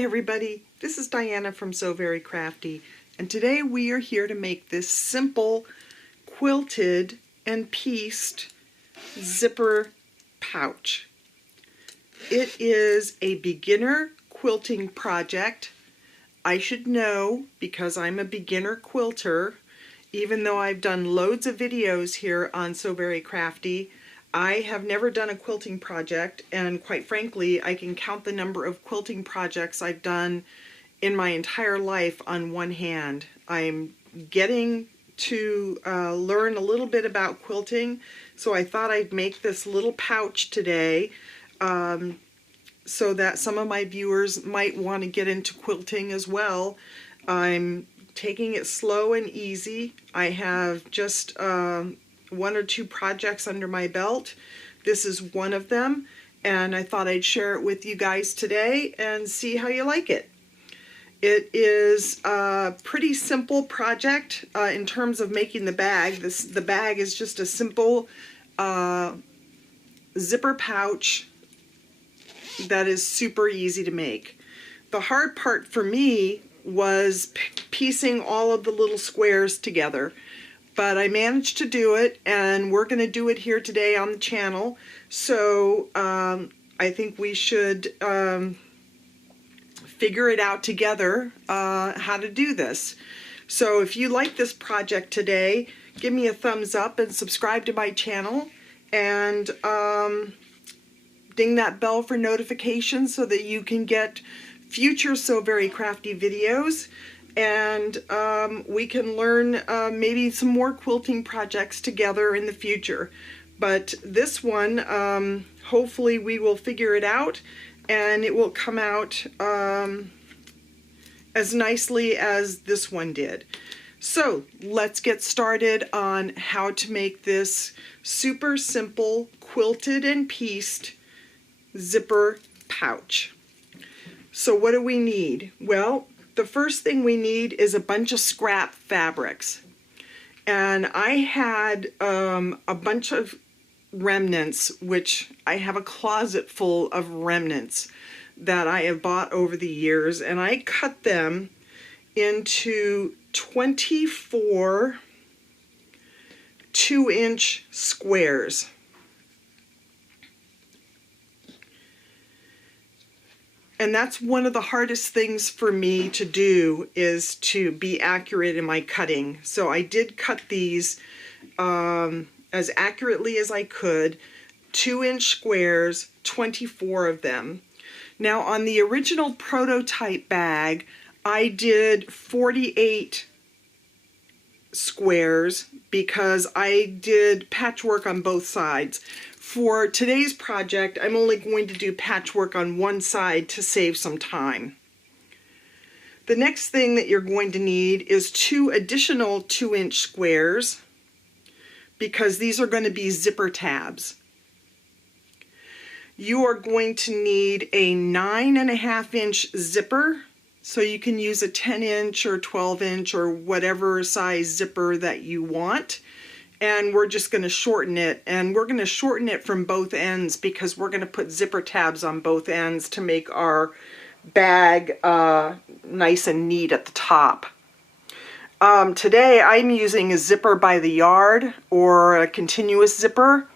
Hi everybody, this is Diana from So Very Crafty, and today we are here to make this simple quilted and pieced zipper pouch. It is a beginner quilting project. I should know because I'm a beginner quilter, even though I've done loads of videos here on So Very Crafty. I have never done a quilting project, and quite frankly, I can count the number of quilting projects I've done in my entire life on one hand. I'm getting to learn a little bit about quilting, so I thought I'd make this little pouch today so that some of my viewers might want to get into quilting as well. I'm taking it slow and easy. I have just one or two projects under my belt. This is one of them, and I thought I'd share it with you guys today and see how you like it. It is a pretty simple project in terms of making the bag. The bag is just a simple zipper pouch that is super easy to make. The hard part for me was piecing all of the little squares together. But I managed to do it, and we're going to do it here today on the channel. So I think we should figure it out together how to do this. So if you like this project today, give me a thumbs up and subscribe to my channel, and ding that bell for notifications so that you can get future So Very Crafty videos. And we can learn maybe some more quilting projects together in the future. But this one, hopefully we will figure it out and it will come out as nicely as this one did. So let's get started on how to make this super simple quilted and pieced zipper pouch. So what do we need? Well, the first thing we need is a bunch of scrap fabrics, and I had a bunch of remnants, which I have a closet full of remnants that I have bought over the years, and I cut them into 24 2-inch squares. And that's one of the hardest things for me to do, is to be accurate in my cutting. So I did cut these as accurately as I could, 2-inch squares, 24 of them. Now on the original prototype bag, I did 48 squares because I did patchwork on both sides. For today's project, I'm only going to do patchwork on one side to save some time. The next thing that you're going to need is 2 additional 2-inch squares, because these are going to be zipper tabs. You are going to need a 9.5-inch zipper, so you can use a 10-inch or 12-inch or whatever size zipper that you want. And we're just going to shorten it, and we're going to shorten it from both ends because we're going to put zipper tabs on both ends to make our bag nice and neat at the top. Today I'm using a zipper by the yard or a continuous zipper.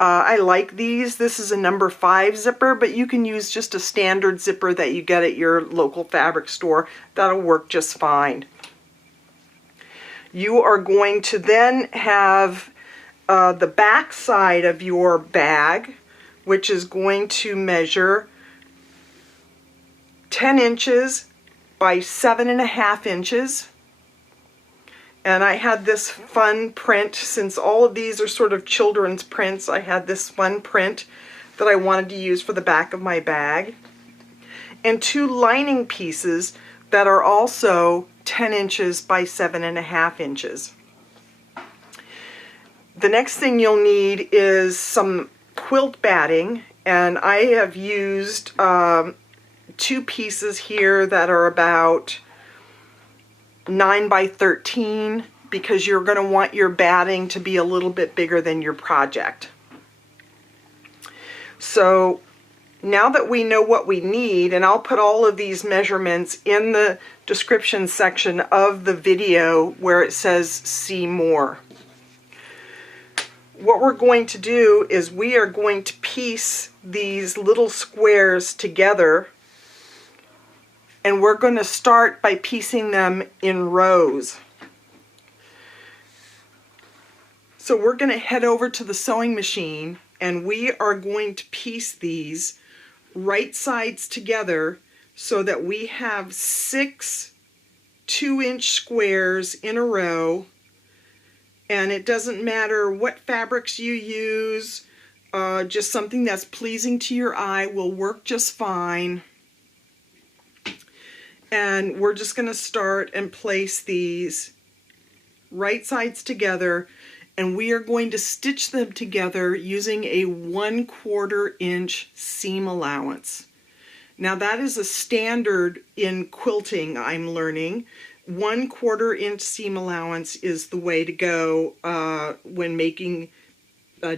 I like these. This is a number 5 zipper, but you can use just a standard zipper that you get at your local fabric store. That'll work just fine. You are going to then have the back side of your bag, which is going to measure 10 inches by 7.5 inches. And I had this fun print, since all of these are sort of children's prints, I had this fun print that I wanted to use for the back of my bag. And 2 lining pieces that are also 10 inches by 7.5 inches. The next thing you'll need is some quilt batting, and I have used 2 pieces here that are about 9 by 13 because you're going to want your batting to be a little bit bigger than your project. So Now that we know what we need, and I'll put all of these measurements in the description section of the video where it says see more. What we're going to do is we are going to piece these little squares together, and we're going to start by piecing them in rows. So we're going to head over to the sewing machine, and we are going to piece these right sides together so that we have 6 2-inch squares in a row. And it doesn't matter what fabrics you use, just something that's pleasing to your eye will work just fine. And we're just going to start and place these right sides together, and we are going to stitch them together using a 1/4 inch seam allowance. Now that is a standard in quilting, I'm learning. 1/4 inch seam allowance is the way to go when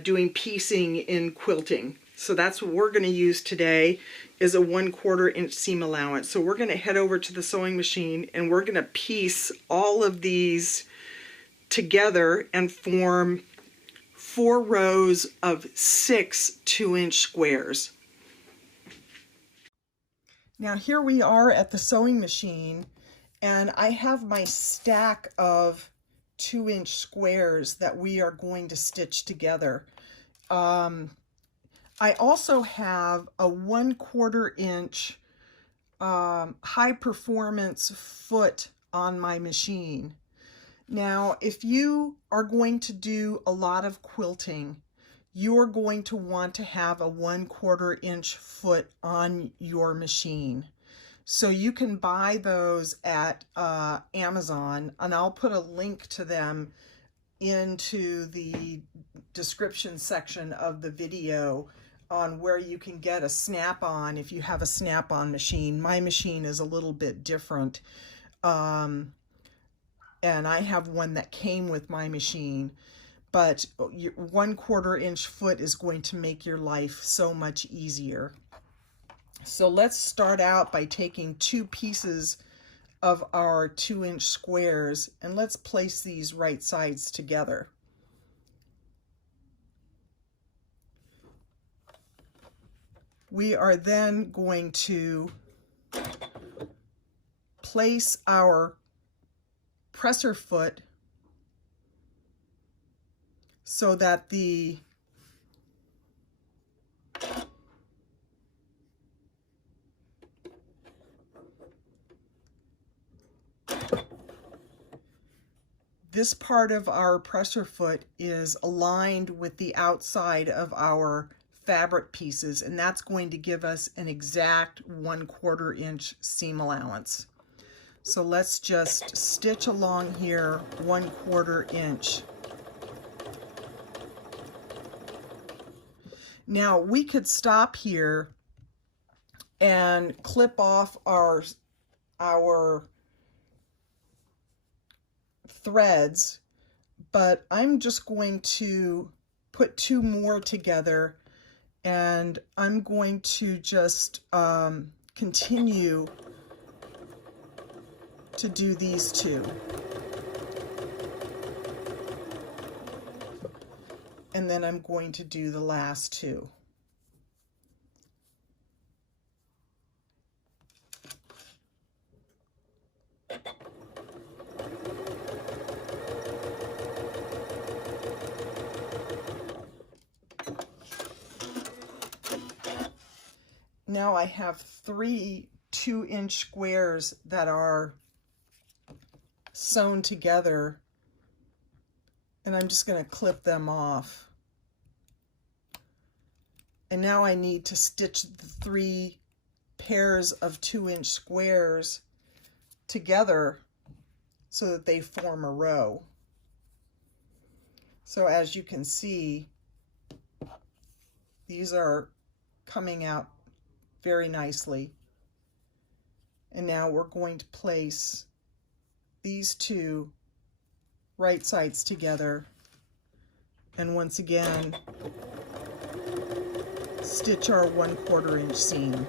doing piecing in quilting. So that's what we're going to use today, is a 1/4 inch seam allowance. So we're going to head over to the sewing machine, and we're going to piece all of these together and form 4 rows of 6 2-inch squares. Now here we are at the sewing machine, and I have my stack of 2-inch squares that we are going to stitch together. I also have a 1/4 inch high performance foot on my machine. Now, if you are going to do a lot of quilting, you are going to want to have a 1/4 inch foot on your machine. So you can buy those at Amazon, and I'll put a link to them into the description section of the video on where you can get a snap-on if you have a snap-on machine. My machine is a little bit different. And I have one that came with my machine, but your 1/4 inch foot is going to make your life so much easier. So let's start out by taking 2 pieces of our 2-inch squares, and let's place these right sides together. We are then going to place our presser foot so that this part of our presser foot is aligned with the outside of our fabric pieces, and that's going to give us an exact 1/4 inch seam allowance. So let's just stitch along here 1/4 inch. Now we could stop here and clip off our threads, but I'm just going to put 2 more together, and I'm going to just continue to do these 2. And then I'm going to do the last 2. Now I have 3 2-inch squares that are sewn together, and I'm just going to clip them off. And now I need to stitch the 3 pairs of 2-inch squares together so that they form a row. So as you can see, these are coming out very nicely. And now we're going to place these 2 right sides together, and once again stitch our 1/4 inch seam.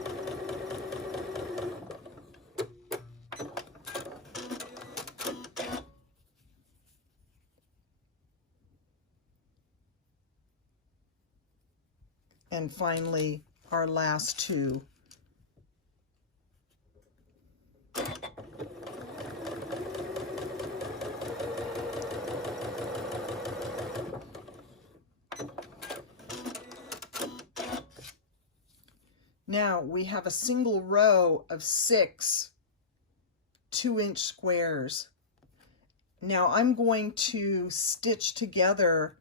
And finally, our last two. Now we have a single row of 6 2-inch squares. Now I'm going to stitch together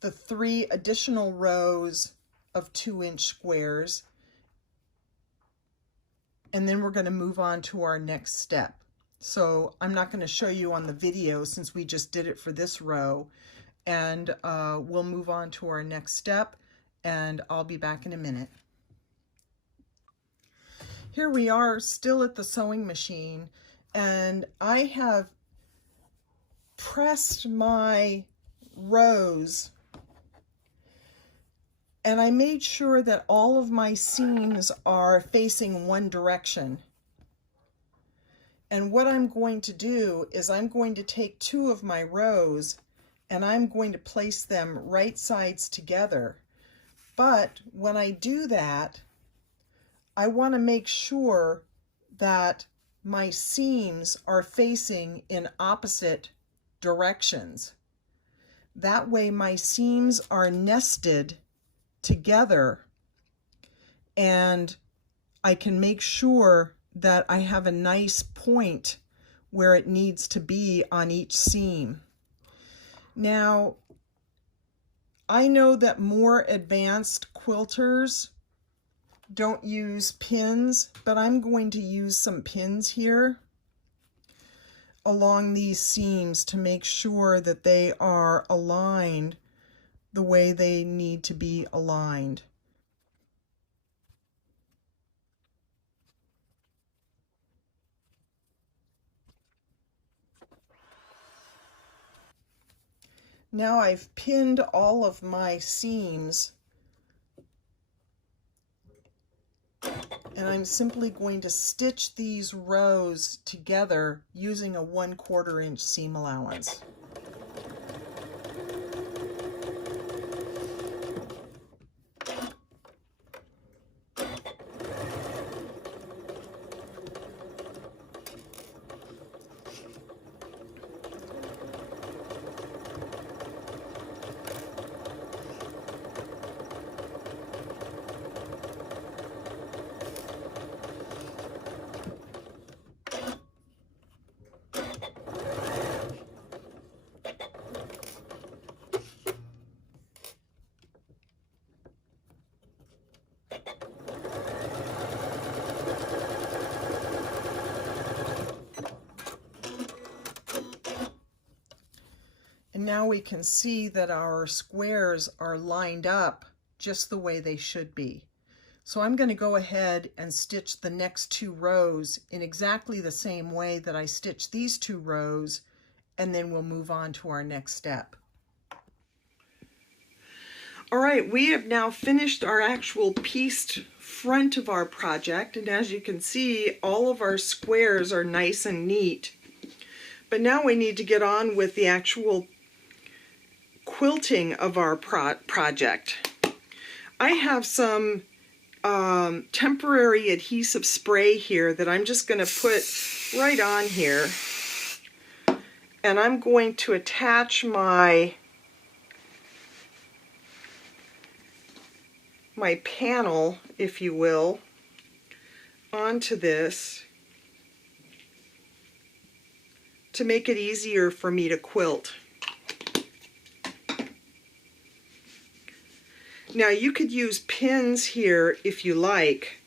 the 3 additional rows of 2-inch squares, and then we're going to move on to our next step. So I'm not going to show you on the video since we just did it for this row, and we'll move on to our next step, and I'll be back in a minute. Here we are still at the sewing machine, and I have pressed my rows, and I made sure that all of my seams are facing one direction. And what I'm going to do is I'm going to take 2 of my rows and I'm going to place them right sides together. But when I do that, I want to make sure that my seams are facing in opposite directions. That way my seams are nested together, and I can make sure that I have a nice point where it needs to be on each seam. Now, I know that more advanced quilters don't use pins, but I'm going to use some pins here along these seams to make sure that they are aligned the way they need to be aligned. Now I've pinned all of my seams, and I'm simply going to stitch these rows together using a 1/4 inch seam allowance. And now we can see that our squares are lined up just the way they should be. So I'm going to go ahead and stitch the next 2 rows in exactly the same way that I stitched these 2 rows, and then we'll move on to our next step. All right, we have now finished our actual pieced front of our project, and as you can see, all of our squares are nice and neat. But now we need to get on with the actual quilting of our project. I have some temporary adhesive spray here that I'm just going to put right on here, and I'm going to attach my panel, if you will, onto this to make it easier for me to quilt. Now you could use pins here if you like,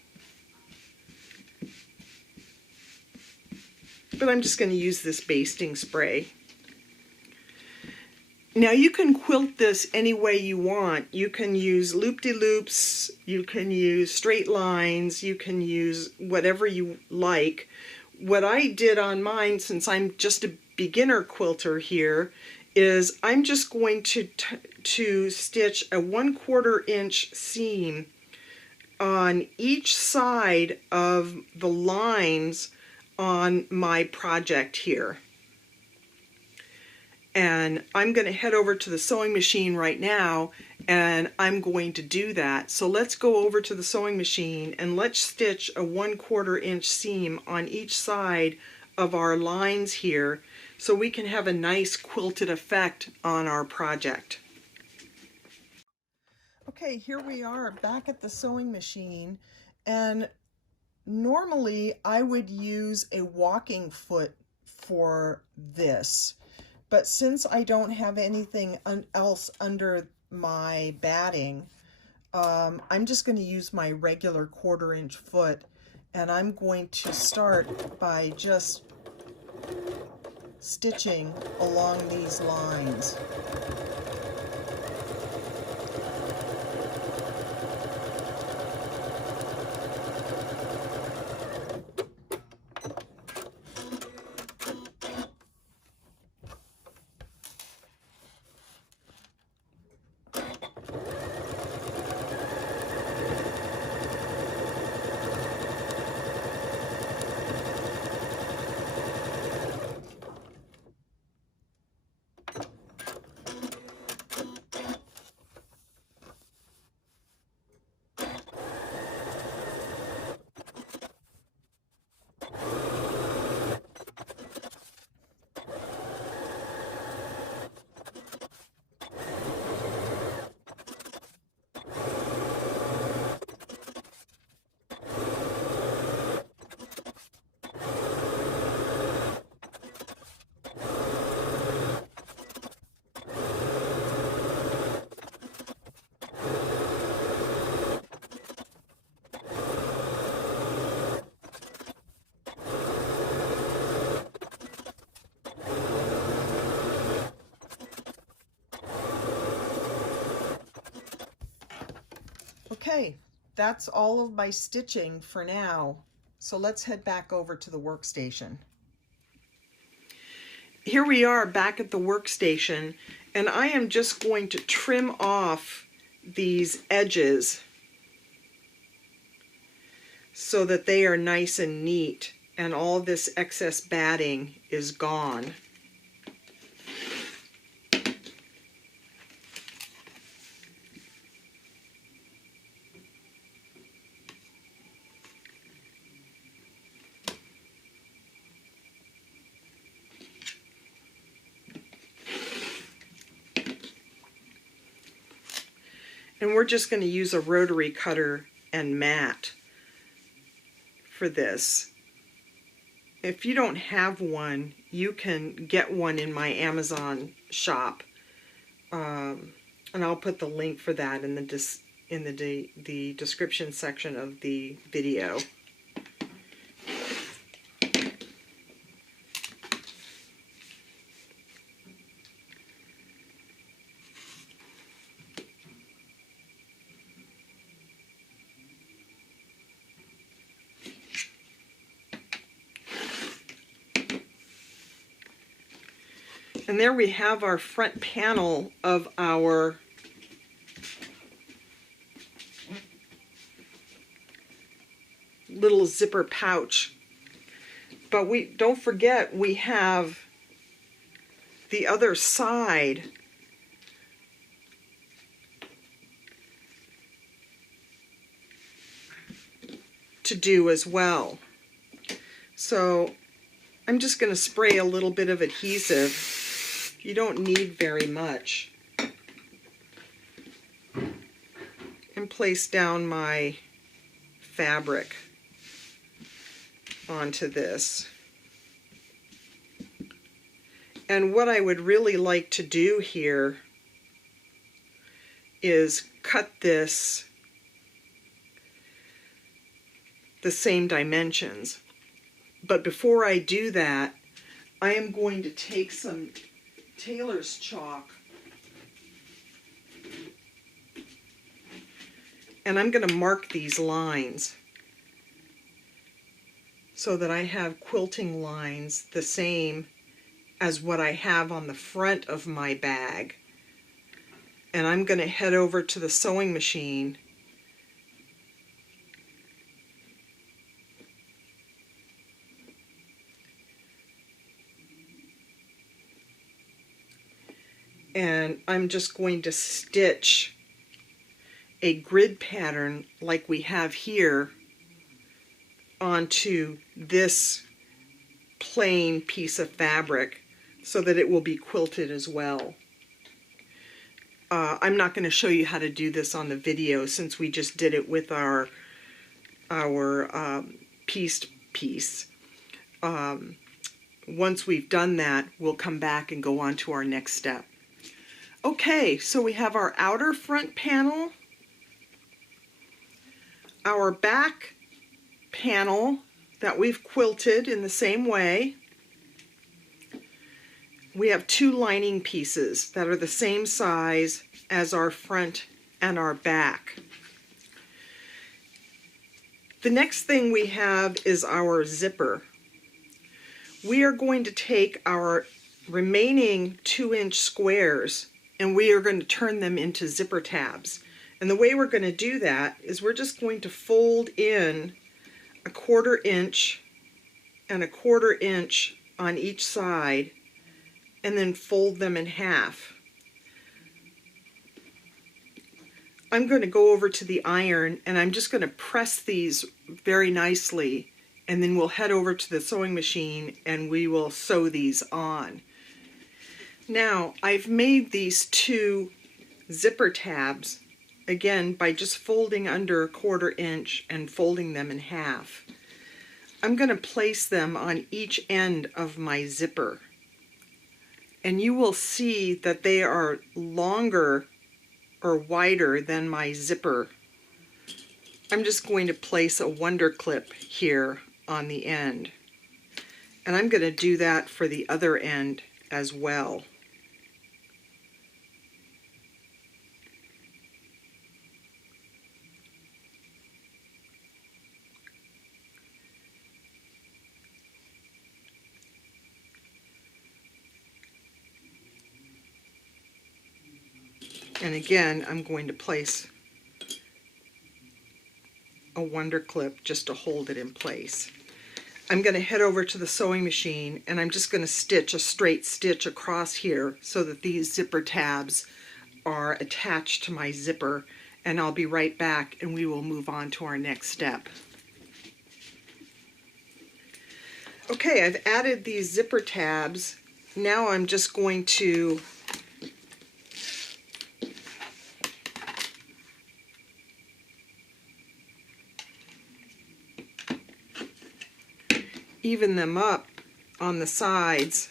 but I'm just going to use this basting spray. Now you can quilt this any way you want. You can use loop-de-loops, you can use straight lines, you can use whatever you like. What I did on mine, since I'm just a beginner quilter here, is I'm just going to to stitch a 1/4 inch seam on each side of the lines on my project here. And I'm going to head over to the sewing machine right now, and I'm going to do that. So let's go over to the sewing machine and let's stitch a 1/4 inch seam on each side of our lines here so we can have a nice quilted effect on our project. Okay, here we are back at the sewing machine, and normally I would use a walking foot for this. But since I don't have anything else under my batting, I'm just going to use my regular 1/4 inch foot, and I'm going to start by just stitching along these lines. Okay, that's all of my stitching for now. So let's head back over to the workstation. Here we are back at the workstation, and I am just going to trim off these edges so that they are nice and neat and all this excess batting is gone. And we're just going to use a rotary cutter and mat for this. If you don't have one, you can get one in my Amazon shop, and I'll put the link for that in the description section of the video. And there we have our front panel of our little zipper pouch. But don't forget, we have the other side to do as well. So I'm just going to spray a little bit of adhesive. You don't need very much. And place down my fabric onto this. And what I would really like to do here is cut this the same dimensions. But before I do that, I am going to take some tailor's chalk and I'm going to mark these lines so that I have quilting lines the same as what I have on the front of my bag. and I'm going to head over to the sewing machine and I'm just going to stitch a grid pattern like we have here onto this plain piece of fabric so that it will be quilted as well. I'm not going to show you how to do this on the video since we just did it with our pieced piece. Once we've done that, we'll come back and go on to our next step. Okay, so we have our outer front panel, our back panel that we've quilted in the same way. We have two lining pieces that are the same size as our front and our back. The next thing we have is our zipper. We are going to take our remaining 2-inch squares and we are going to turn them into zipper tabs. And the way we're going to do that is we're just going to fold in a 1/4 inch and a 1/4 inch on each side and then fold them in half. I'm going to go over to the iron and I'm just going to press these very nicely, and then we'll head over to the sewing machine and we will sew these on. Now I've made these 2 zipper tabs again by just folding under a 1/4 inch and folding them in half. I'm going to place them on each end of my zipper, and you will see that they are longer or wider than my zipper. I'm just going to place a wonder clip here on the end, and I'm going to do that for the other end as well. And again, I'm going to place a wonder clip just to hold it in place. I'm going to head over to the sewing machine and I'm just going to stitch a straight stitch across here so that these zipper tabs are attached to my zipper, and I'll be right back and we will move on to our next step. Okay, I've added these zipper tabs. Now I'm just going to even them up on the sides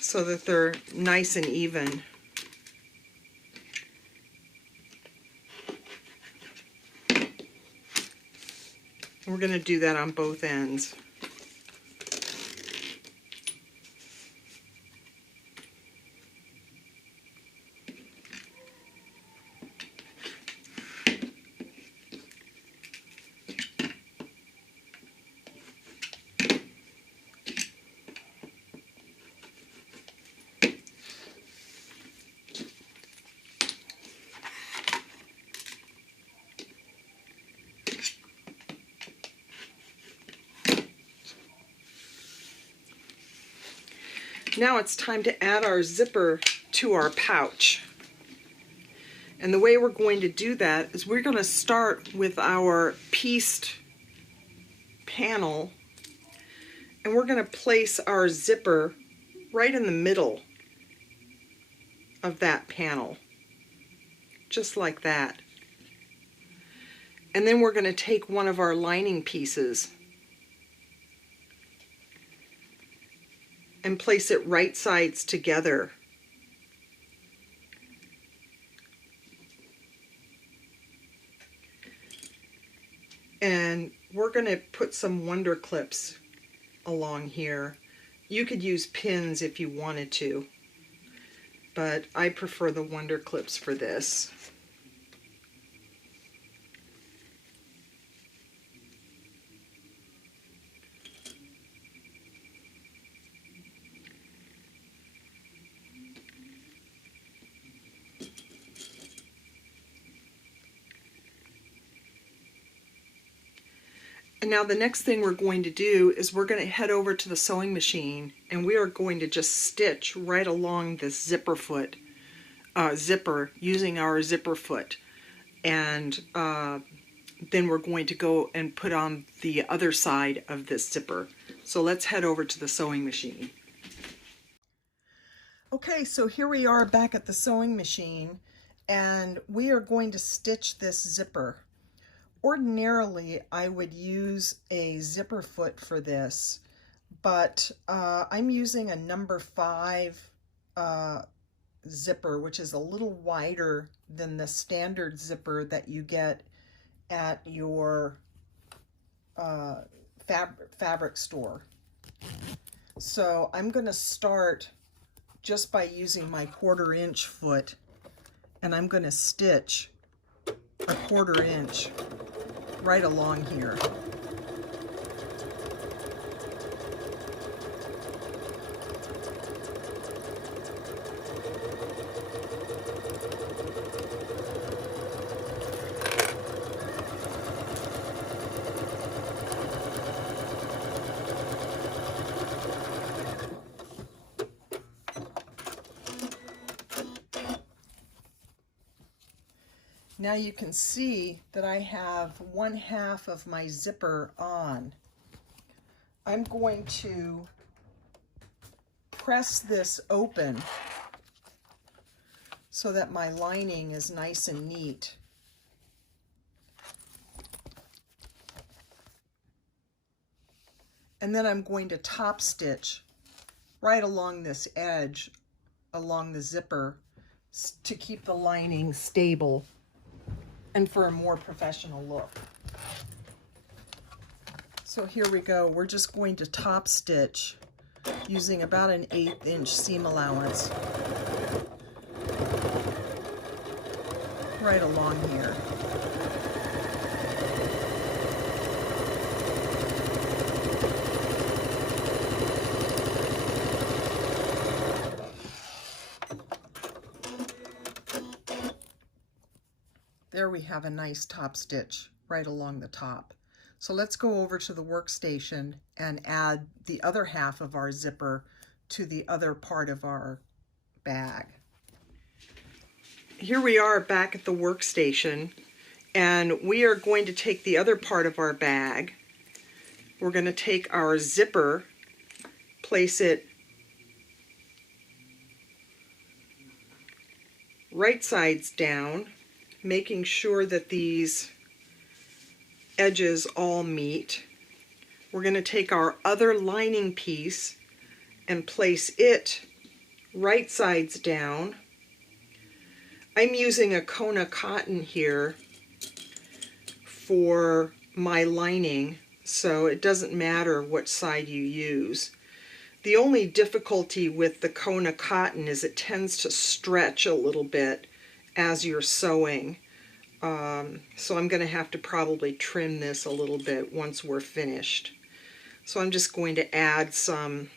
so that they're nice and even. We're going to do that on both ends. Now it's time to add our zipper to our pouch. And the way we're going to do that is we're going to start with our pieced panel, and we're going to place our zipper right in the middle of that panel, just like that. And then we're going to take one of our lining pieces and place it right sides together. And we're going to put some wonder clips along here. You could use pins if you wanted to, but I prefer the wonder clips for this. And now the next thing we're going to do is we're going to head over to the sewing machine and we are going to just stitch right along this zipper using our zipper foot. And then we're going to go and put on the other side of this zipper. So let's head over to the sewing machine. Okay, so here we are back at the sewing machine and we are going to stitch this zipper. Ordinarily, I would use a zipper foot for this, but I'm using a number 5 zipper, which is a little wider than the standard zipper that you get at your fabric store. So I'm going to start just by using my 1/4 inch foot, and I'm going to stitch a 1/4 inch right along here. Now you can see that I have 1/2 of my zipper on. I'm going to press this open so that my lining is nice and neat. And then I'm going to top stitch right along this edge, along the zipper, to keep the lining stable and for a more professional look. So here we go. We're just going to top stitch using about an 1/8 inch seam allowance right along here. There we have a nice top stitch right along the top. So let's go over to the workstation and add the other half of our zipper to the other part of our bag. Here we are back at the workstation, and we are going to take the other part of our bag. We're going to take our zipper, place it right sides down, making sure that these edges all meet. We're going to take our other lining piece and place it right sides down. I'm using a Kona cotton here for my lining, so it doesn't matter what side you use. The only difficulty with the Kona cotton is it tends to stretch a little bit as you're sewing. So I'm going to have to probably trim this a little bit once we're finished. So I'm just going to add some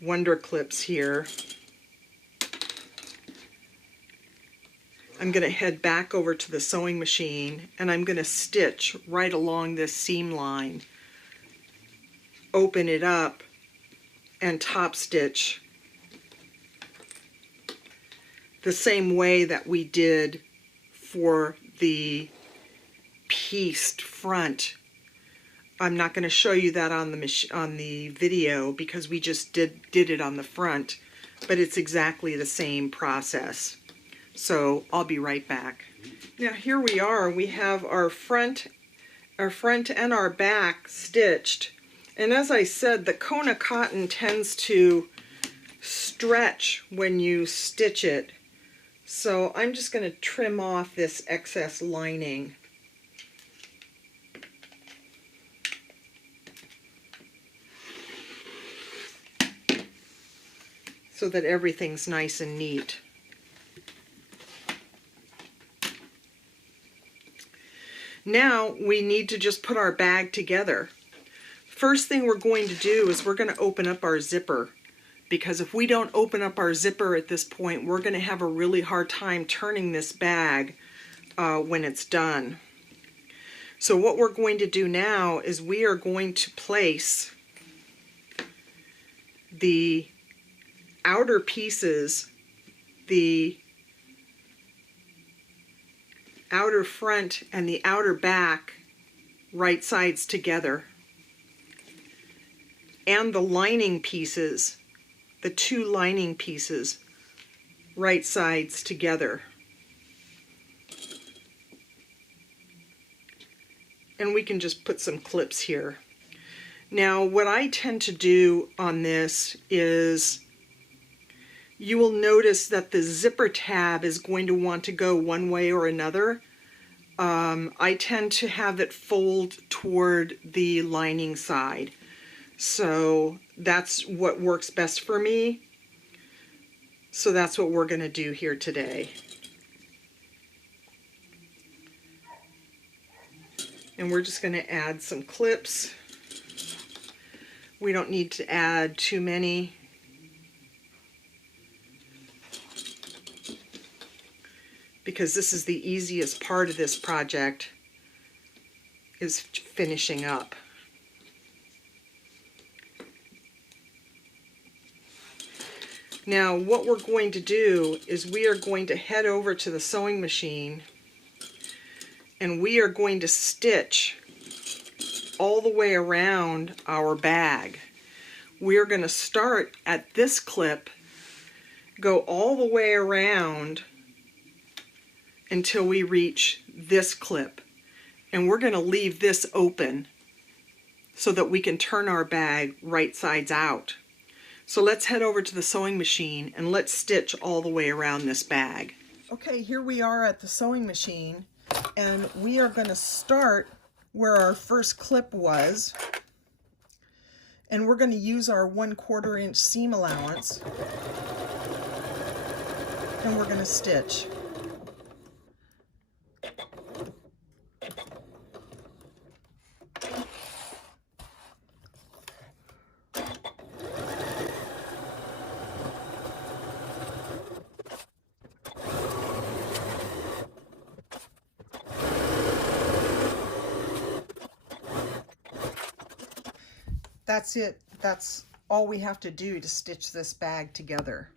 Wonder Clips here. I'm going to head back over to the sewing machine and I'm going to stitch right along this seam line, open it up, and top stitch the same way that we did for the pieced front. I'm not going to show you that on the video because we just did it on the front, but it's exactly the same process. So I'll be right back. Now here we are. We have our front and our back stitched, and as I said, the Kona cotton tends to stretch when you stitch it. So I'm just going to trim off this excess lining. So that everything's nice and neat. Now we need to just put our bag together. First thing we're going to do is we're going to open up our zipper, because if we don't open up our zipper at this point, we're going to have a really hard time turning this bag when it's done. So what we're going to do now is we are going to place the outer pieces, the outer front and the outer back, right sides together, and the lining pieces, the two lining pieces, right sides together. And we can just put some clips here. Now, what I tend to do on this is, you will notice that the zipper tab is going to want to go one way or another. I tend to have it fold toward the lining side. So that's what works best for me. So that's what we're going to do here today. And we're just going to add some clips. We don't need to add too many. Because this is the easiest part of this project, is finishing up. Now what we're going to do is we are going to head over to the sewing machine and we are going to stitch all the way around our bag. We're going to start at this clip, go all the way around until we reach this clip, and we're going to leave this open so that we can turn our bag right sides out. So let's head over to the sewing machine and let's stitch all the way around this bag. Okay, here we are at the sewing machine, and we are going to start where our first clip was, and we're going to use our 1/4 inch seam allowance, and we're going to stitch. That's it. That's all we have to do to stitch this bag together.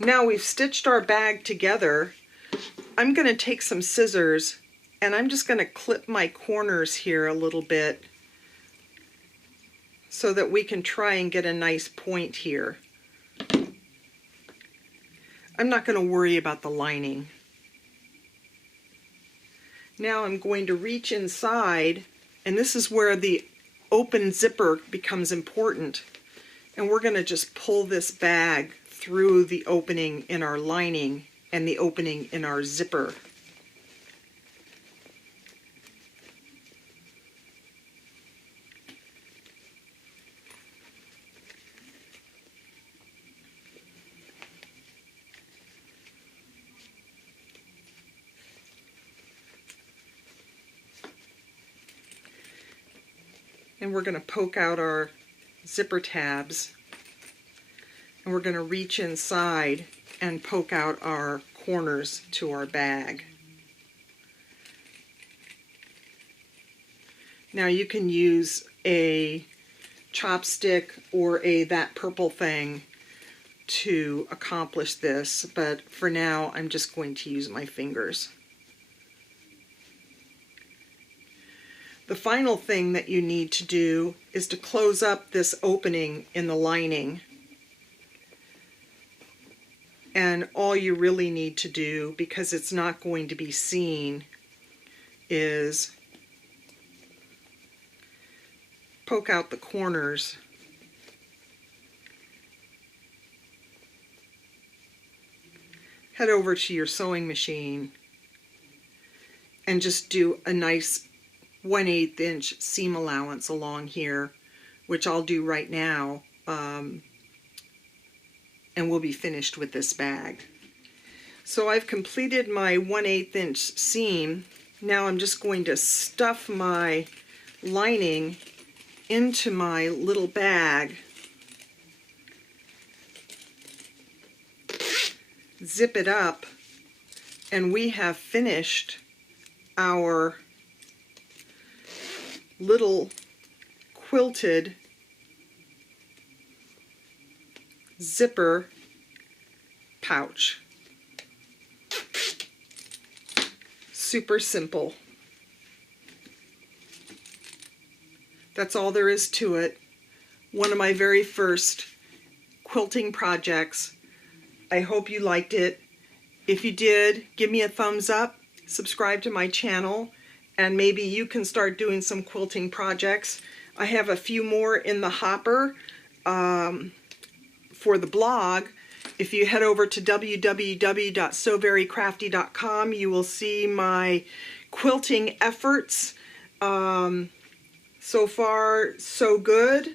Now we've stitched our bag together, I'm going to take some scissors and I'm just going to clip my corners here a little bit so that we can try and get a nice point here. I'm not going to worry about the lining. Now I'm going to reach inside, and this is where the open zipper becomes important, and we're going to just pull this bag through the opening in our lining and the opening in our zipper. And we're going to poke out our zipper tabs, and we're going to reach inside and poke out our corners to our bag. Now you can use a chopstick or that purple thing to accomplish this, but for now I'm just going to use my fingers. The final thing that you need to do is to close up this opening in the lining. And all you really need to do, because it's not going to be seen, is poke out the corners head over to your sewing machine and just do a nice 1/8 inch seam allowance along here, which I'll do right now, and we'll be finished with this bag. So I've completed my 1/8 inch seam. Now I'm just going to stuff my lining into my little bag, zip it up, and we have finished our little quilted zipper pouch. Super simple. That's all there is to it. One of my very first quilting projects. I hope you liked it. If you did, give me a thumbs up, subscribe to my channel, and maybe you can start doing some quilting projects. I have a few more in the hopper for the blog. If you head over to www.soverycrafty.com, you will see my quilting efforts. So far, so good.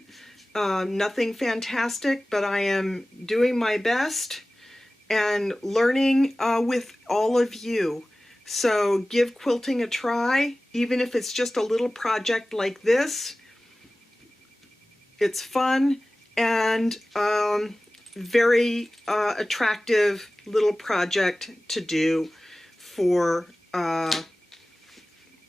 Nothing fantastic, but I am doing my best and learning with all of you. So give quilting a try, even if it's just a little project like this. It's fun and very attractive little project to do for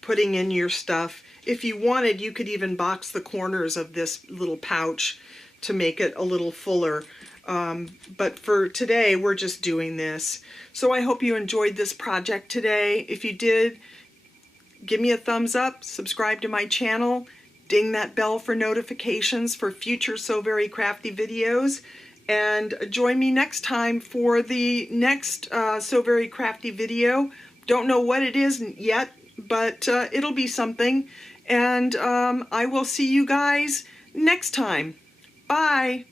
putting in your stuff. If you wanted, you could even box the corners of this little pouch to make it a little fuller. But for today, we're just doing this. So I hope you enjoyed this project today. If you did, give me a thumbs up, subscribe to my channel, ding that bell for notifications for future So Very Crafty videos, and join me next time for the next So Very Crafty video. Don't know what it is yet, but it'll be something. And I will see you guys next time. Bye.